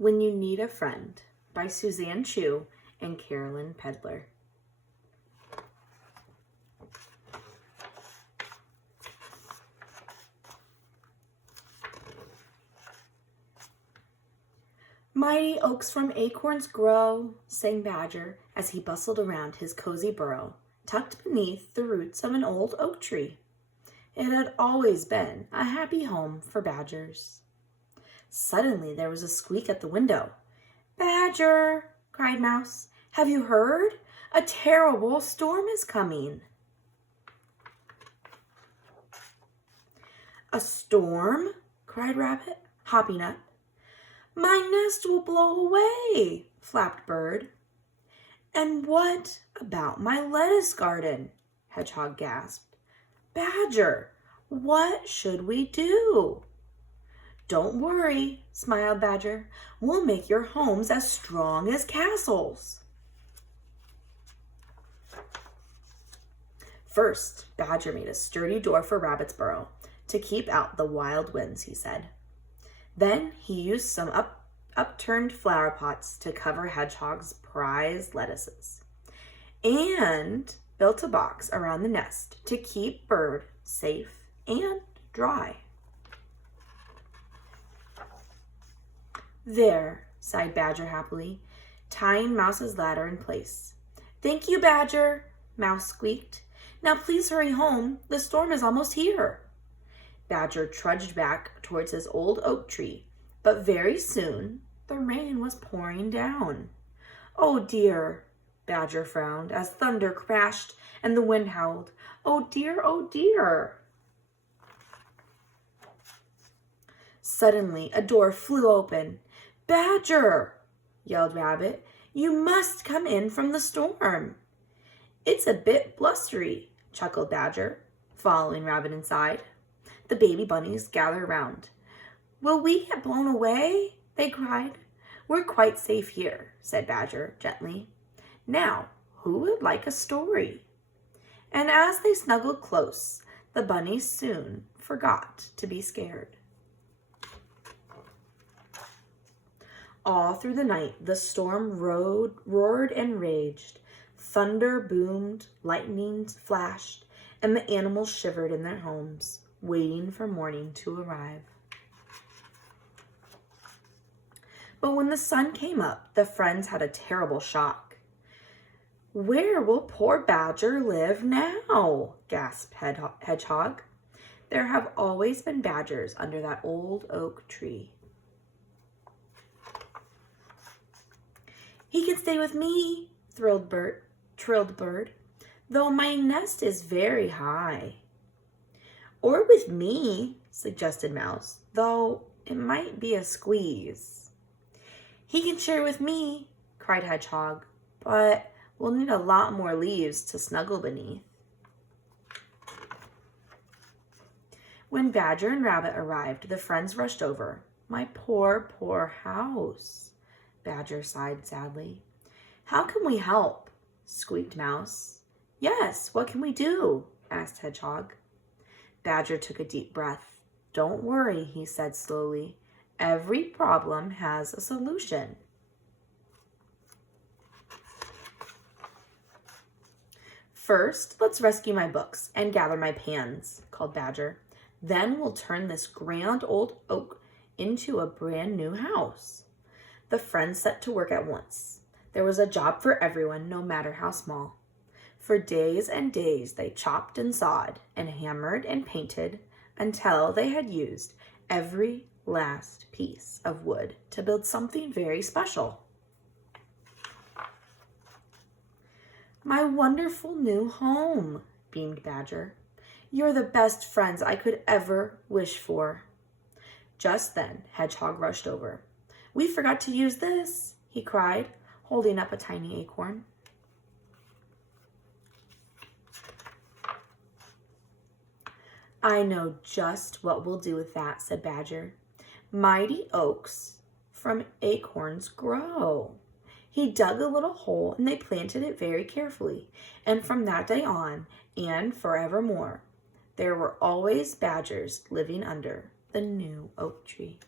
When You Need a Friend by Suzanne Chu and Carolyn Pedler. Mighty oaks from acorns grow, sang Badger as he bustled around his cozy burrow, tucked beneath the roots of an old oak tree. It had always been a happy home for badgers. Suddenly there was a squeak at the window. "Badger," cried Mouse, "have you heard? A terrible storm is coming." "A storm?" cried Rabbit, hopping up. "My nest will blow away," flapped Bird. "And what about my lettuce garden?" Hedgehog gasped. "Badger, what should we do?" "Don't worry," smiled Badger. "We'll make your homes as strong as castles." First, Badger made a sturdy door for Rabbit's burrow to keep out the wild winds, he said. Then he used some upturned flower pots to cover Hedgehog's prized lettuces, and built a box around the nest to keep Bird safe and dry. "There," sighed Badger happily, tying Mouse's ladder in place. "Thank you, Badger," Mouse squeaked. "Now please hurry home. The storm is almost here." Badger trudged back towards his old oak tree, but very soon the rain was pouring down. "Oh dear," Badger frowned as thunder crashed and the wind howled. "Oh dear, oh dear." Suddenly a door flew open. "Badger," yelled Rabbit, "you must come in from the storm." "It's a bit blustery," chuckled Badger, following Rabbit inside. The baby bunnies gathered around. "Will we get blown away?" they cried. "We're quite safe here," said Badger gently. "Now, who would like a story?" And as they snuggled close, the bunnies soon forgot to be scared. All through the night, the storm roared and raged. Thunder boomed, lightning flashed, and the animals shivered in their homes, waiting for morning to arrive. But when the sun came up, the friends had a terrible shock. "Where will poor Badger live now?" gasped Hedgehog. "There have always been badgers under that old oak tree." "He can stay with me," trilled Bird, "though my nest is very high." "Or with me," suggested Mouse, "though it might be a squeeze." "He can share with me," cried Hedgehog, "but we'll need a lot more leaves to snuggle beneath." When Badger and Rabbit arrived, the friends rushed over. "My poor, poor house," Badger sighed sadly. "How can we help?" squeaked Mouse. "Yes, what can we do?" asked Hedgehog. Badger took a deep breath. "Don't worry," he said slowly. "Every problem has a solution." "First, let's rescue my books and gather my pans," called Badger. "Then we'll turn this grand old oak into a brand new house." The friends set to work at once. There was a job for everyone, no matter how small. For days and days they chopped and sawed and hammered and painted until they had used every last piece of wood to build something very special. "My wonderful new home," beamed Badger. "You're the best friends I could ever wish for." Just then, Hedgehog rushed over. "We forgot to use this," he cried, holding up a tiny acorn. "I know just what we'll do with that," said Badger. "Mighty oaks from acorns grow." He dug a little hole and they planted it very carefully. And from that day on, and forevermore, there were always badgers living under the new oak tree.